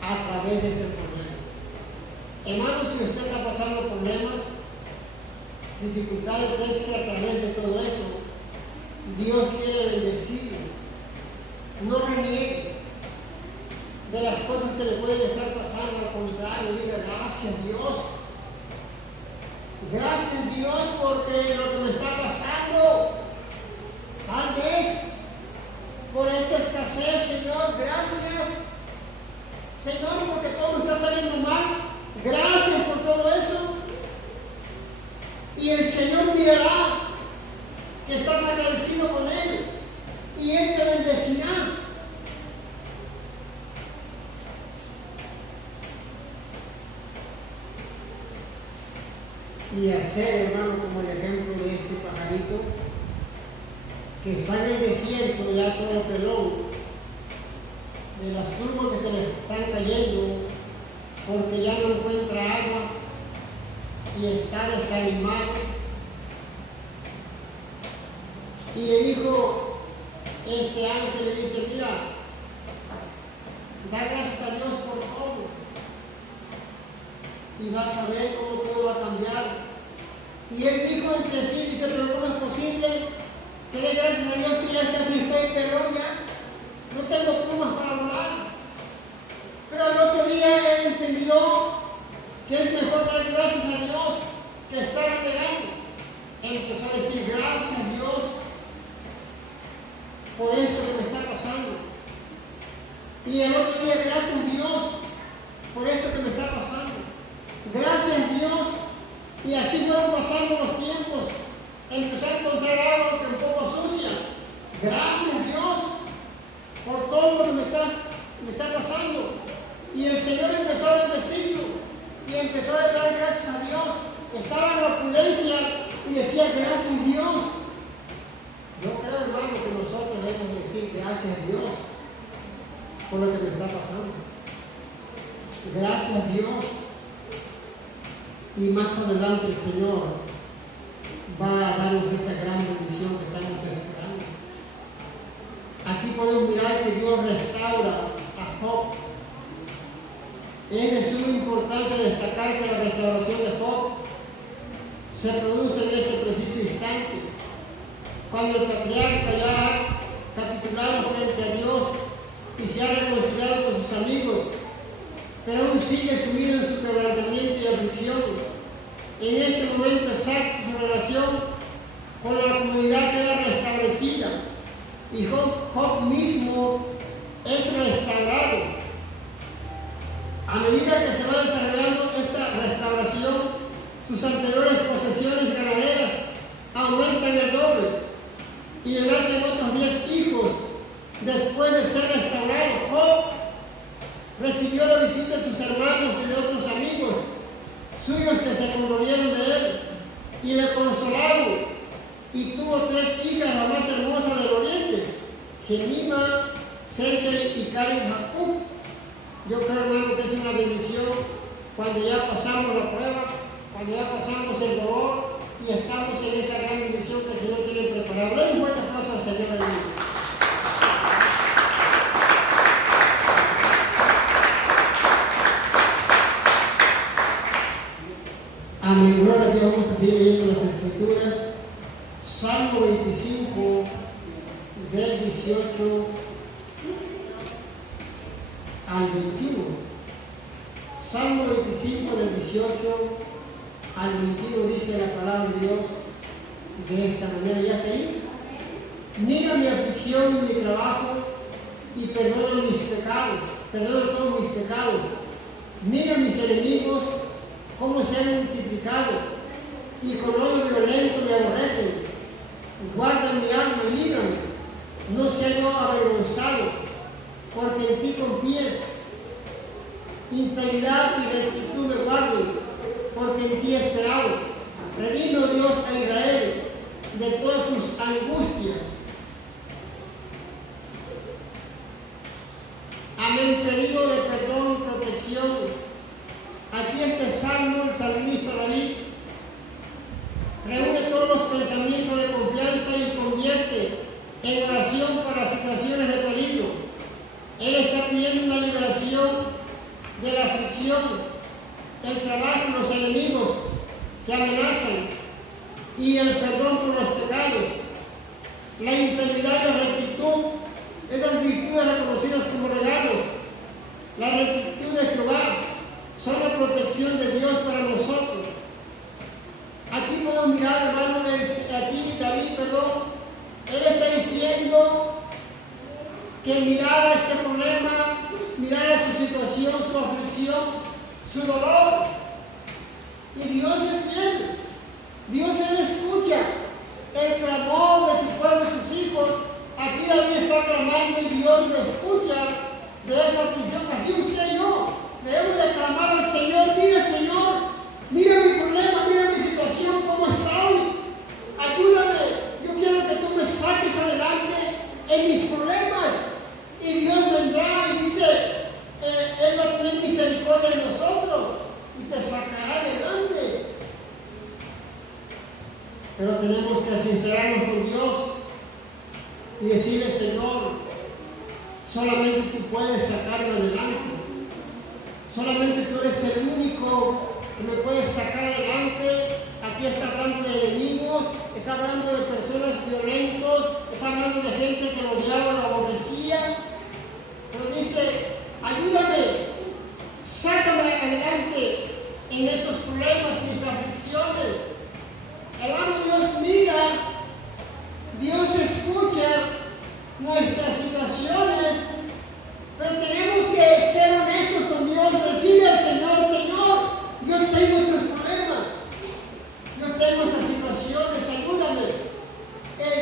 a través de ese problema. Hermanos, si usted está pasando problemas, dificultades, es que a través de todo eso, Dios quiere bendecirle. No reniegue de las cosas que le pueden estar pasando, al contrario, diga: gracias Dios. Gracias Dios, porque lo que me está pasando, tal vez por esta escasez y hacer, hermano, como el ejemplo de este pajarito que está en el desierto, ya todo pelón, de las plumas que se le están cayendo porque ya no encuentra agua y está desanimado. Y le dijo, este ángel le dice, mira, da gracias a Dios por todo y vas a ver cómo todo va a cambiar. Y él dijo entre sí, dice, pero ¿cómo es posible que dé gracias a Dios que ya casi estoy pelón ya? No tengo plumas para volar. Pero al otro día él entendió que es mejor dar gracias a Dios que estar renegando. Él empezó a decir, gracias a Dios por eso que me está pasando. Y el otro día, gracias a Dios por eso que me está pasando. Gracias a Dios. Y así fueron pasando los tiempos. Empezó a encontrar agua aunque un poco sucia. Gracias a Dios por todo lo que me está pasando. Y el Señor empezó a bendecirlo y empezó a dar gracias a Dios. Estaba en la opulencia y decía gracias a Dios. Yo creo, hermano, que nosotros debemos decir gracias a Dios por lo que me está pasando. Gracias a Dios. Y más adelante el Señor va a darnos esa gran bendición que estamos esperando. Aquí podemos mirar que Dios restaura a Job. Es de suma importancia destacar que la restauración de Job se produce en este preciso instante, cuando el patriarca ya ha capitulado frente a Dios y se ha reconciliado con sus amigos, pero aún sigue sumido en su quebrantamiento y aflicción. En este momento exacto su relación con la comunidad queda restablecida y Job mismo es restaurado. A medida que se va desarrollando esa restauración, sus anteriores posesiones ganaderas aumentan el doble y le nacen otros 10 hijos. Después de ser restaurado, Job recibió la visita de sus hermanos y de otros amigos suyos que se conmovieron de él y le consolaron, y tuvo 3 hijas, la más hermosa del oriente, Gemima, Sesei y Karen Jacob. Yo creo, hermano, que es una bendición cuando ya pasamos la prueba, cuando ya pasamos el dolor y estamos en esa gran bendición que el Señor tiene preparada. Den un fuerte aplauso al Señor, hermano. Amén, gloria a Dios. Vamos a seguir leyendo las Escrituras. Salmo 25, del 18 al 21. Salmo 25, del 18 al 21 dice la palabra de Dios de esta manera. ¿Ya está ahí? Mira mi aflicción y mi trabajo y perdona mis pecados, perdona todos mis pecados. Mira mis enemigos cómo se han multiplicado y con odio violento me aborrecen. Guarda mi alma y líbrame, no sea yo avergonzado, porque en ti confié. Integridad y rectitud me guarden, porque en ti he esperado. Redime, oh Dios, a Israel de todas sus angustias. Amén. Pedido de perdón y protección. Aquí este salmo, el salmista David reúne todos los pensamientos de confianza y convierte en oración para situaciones de peligro. Él está pidiendo una liberación de la aflicción, el trabajo, los enemigos que amenazan y el perdón por los pecados. La integridad y la rectitud, esas virtudes reconocidas como regalos. La rectitud de Jehová son la protección de Dios para nosotros. Aquí podemos mirar, hermano, aquí David, él está diciendo que mirara ese problema, mirara su situación, su aflicción, su dolor. Y Dios es fiel. Dios él escucha el clamor de su pueblo y sus hijos. Aquí David está clamando y Dios lo escucha de esa aflicción. Así usted y yo debemos de clamar al Señor. Mira, Señor, mira mi problema, mira mi situación. en mis problemas. Y Dios vendrá y dice, Él va a tener misericordia de nosotros y te sacará adelante. Pero tenemos que sincerarnos con Dios y decirle, Señor, solamente tú puedes sacarme adelante. Solamente tú eres el único que me puedes sacar adelante. Aquí está hablando de enemigos, está hablando de personas violentas, está hablando de gente que lo odiaba, lo aborrecía. Pero dice, ayúdame, sácame adelante en estos problemas, mis aflicciones. Hermano, Dios mira, Dios escucha nuestras situaciones, pero tenemos que ser honestos con Dios, decirle al Señor, Señor, yo tengo estos problemas, yo tengo estas situaciones, ayúdame.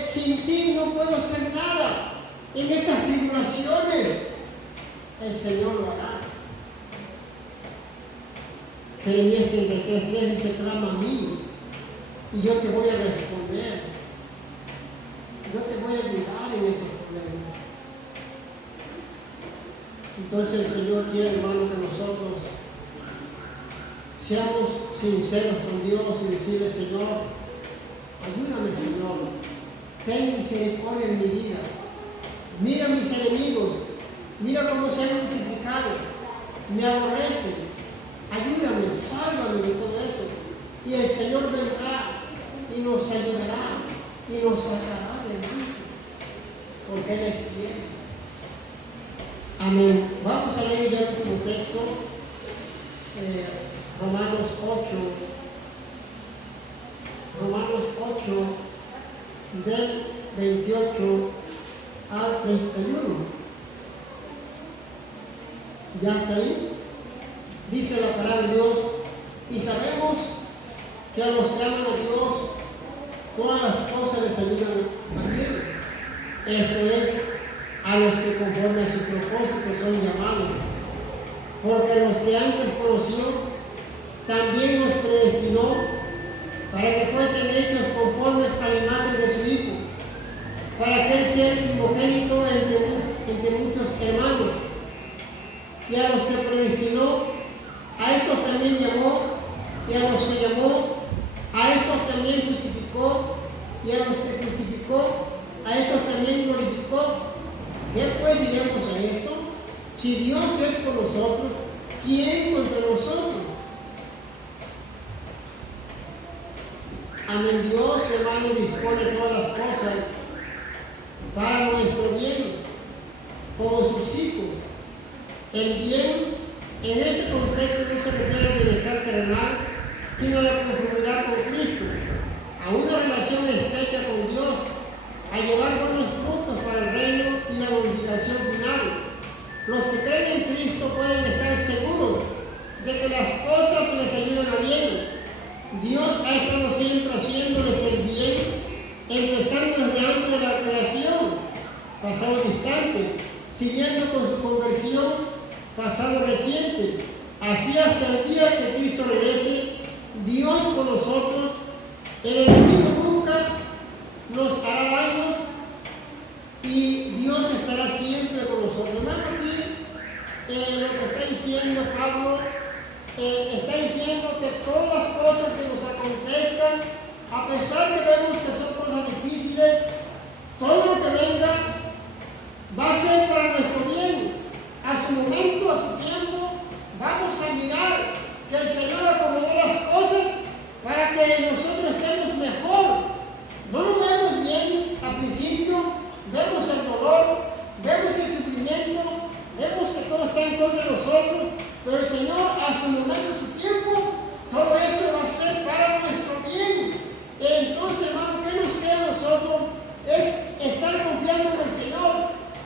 Sin ti no puedo hacer nada. En estas tribulaciones, el Señor lo hará. Jeremías 33:3 dice, clama a mí y yo te voy a responder. Yo te voy a ayudar en esos problemas. Entonces el Señor quiere, hermano, que nosotros seamos sinceros con Dios y decirle, Señor, ayúdame, Señor, ten misericordia en mi vida. Mira mis enemigos, mira cómo se han multiplicado, me aborrecen. Ayúdame, sálvame de todo eso. Y el Señor vendrá y nos ayudará y nos sacará adelante, porque Él es fiel. Amén. Vamos a leer ya el último texto, Romanos 8, del 28 al 31. ¿Ya está ahí? Dice la palabra de Dios, y sabemos que a los que aman a Dios, todas las cosas les ayudan a bien. Esto es, a los que conforme a su propósito son llamados. Porque los que antes conoció, también los predestinó para que fuesen hechos conformes a la imagen de su Hijo, para que Él sea el primogénito entre muchos hermanos. Y a los que predestinó, a estos también llamó, y a los que llamó, a estos también justificó, y a los que justificó, a estos también glorificó. ¿Qué pues diremos a esto? Si Dios es por nosotros, ¿quién contra nosotros? Amén. Dios, hermano, dispone todas las cosas para nuestro bien, como sus hijos. El bien, en este contexto, no se refiere al bienestar terrenal, sino a la conformidad con Cristo, a una relación estrecha con Dios, a llevar buenos frutos para el reino y la glorificación final. Los que creen en Cristo pueden estar seguros de que las cosas les ayudan a bien. Dios ha estado siempre haciéndoles el bien, empezando desde antes de la creación, pasado distante, siguiendo con su conversión, pasado reciente, así hasta el día que Cristo regrese. Dios con nosotros, el enemigo nunca nos hará daño y Dios estará siempre con nosotros. Hermano, aquí lo que está diciendo Pablo, está diciendo que todas las cosas que nos acontezcan, a pesar de que vemos que son cosas difíciles, todo lo que venga va a ser para nuestro bien. A su momento, a su tiempo, vamos a mirar que el Señor acomodó las cosas para que nosotros estemos mejor. No lo vemos bien al principio, vemos el dolor, vemos el sufrimiento, vemos que todo está en contra de nosotros, pero el Señor a su momento, a su tiempo, todo eso va a ser para nuestro bien. Entonces, hermano, ¿qué nos queda a nosotros? Es estar confiando en el Señor.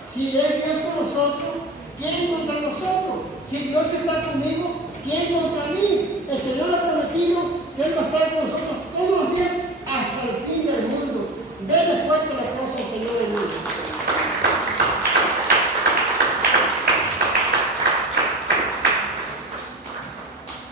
Si es Dios con nosotros, ¿quién contra nosotros? Si Dios está conmigo, ¿quién contra mí? El Señor ha prometido que Él va a estar con nosotros